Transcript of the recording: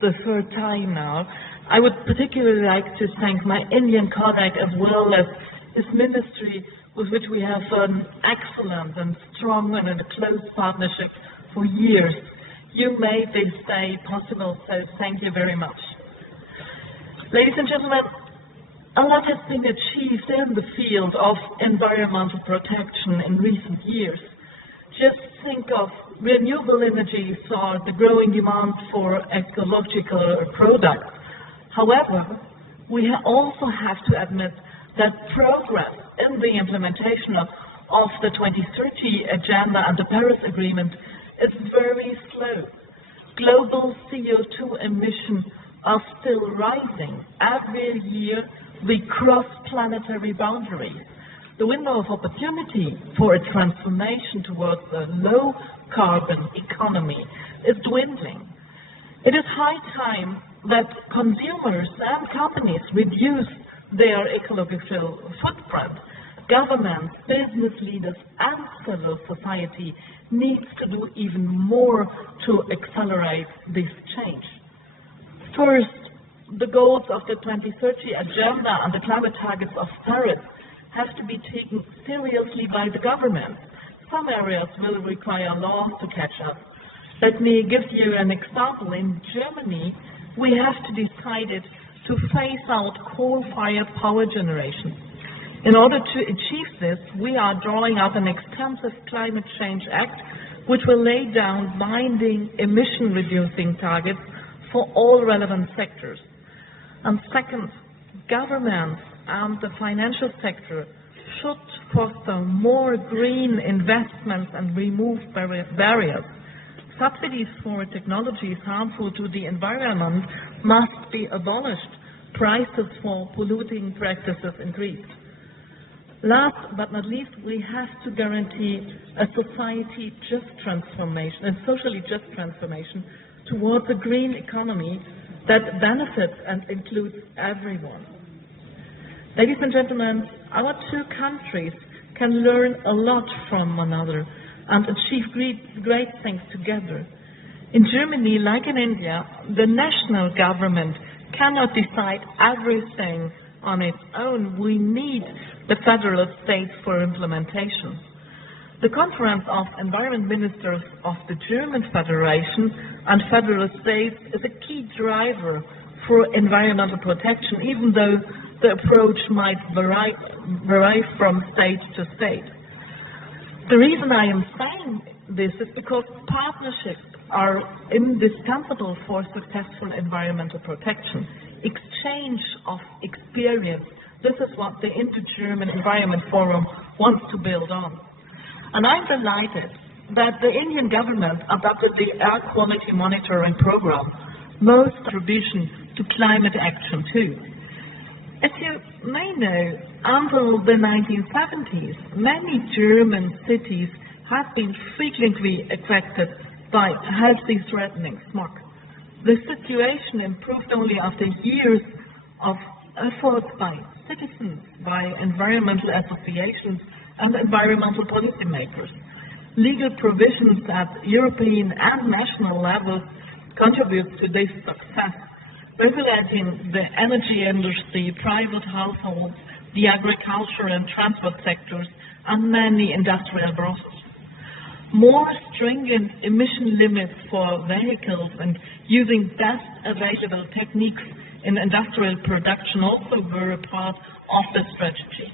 the third time now. I would particularly like to thank my Indian colleague as well as his ministry, with which we have an excellent and strong and a close partnership for years. You made this day possible, so thank you very much. Ladies and gentlemen, a lot has been achieved in the field of environmental protection in recent years. Just think of renewable energies or the growing demand for ecological products. However, we also have to admit that progress in the implementation of the 2030 Agenda and the Paris Agreement is very slow. Global CO2 emissions are still rising. Every year we cross planetary boundaries. The window of opportunity for a transformation towards a low-carbon economy is dwindling. It is high time that consumers and companies reduce their ecological footprint. Governments, business leaders, and civil society needs to do even more to accelerate this change. First, the goals of the 2030 Agenda and the climate targets of Paris have to be taken seriously by the government. Some areas will require laws to catch up. Let me give you an example. In Germany, we have to decide to phase out coal-fired power generation. In order to achieve this, we are drawing up an extensive Climate Change Act, which will lay down binding emission-reducing targets for all relevant sectors. And second, governments and the financial sector should foster more green investments and remove barriers. Subsidies for technologies harmful to the environment must be abolished. Prices for polluting practices increased. Last but not least, we have to guarantee a socially just transformation towards a green economy that benefits and includes everyone. Ladies and gentlemen, our two countries can learn a lot from one another and achieve great things together. In Germany, like in India, the national government cannot decide everything on its own. We need the federal states for implementation. The Conference of Environment Ministers of the German Federation and federal states is a key driver for environmental protection, even though the approach might vary from state to state. The reason I am saying this is because partnerships are indispensable for successful environmental protection. Exchange of experience, this is what the Indo-German Environment Forum wants to build on. And I'm delighted that the Indian government adopted the air quality monitoring program, most contribution to climate action too. As you may know, until the 1970s, many German cities have been frequently affected by health-threatening smog. The situation improved only after years of efforts by citizens, by environmental associations, and environmental policymakers. Legal provisions at European and national levels contribute to this success, regulating the energy industry, private households, the agriculture and transport sectors, and many industrial processes. More stringent emission limits for vehicles and using best available techniques in industrial production also were a part of the strategy.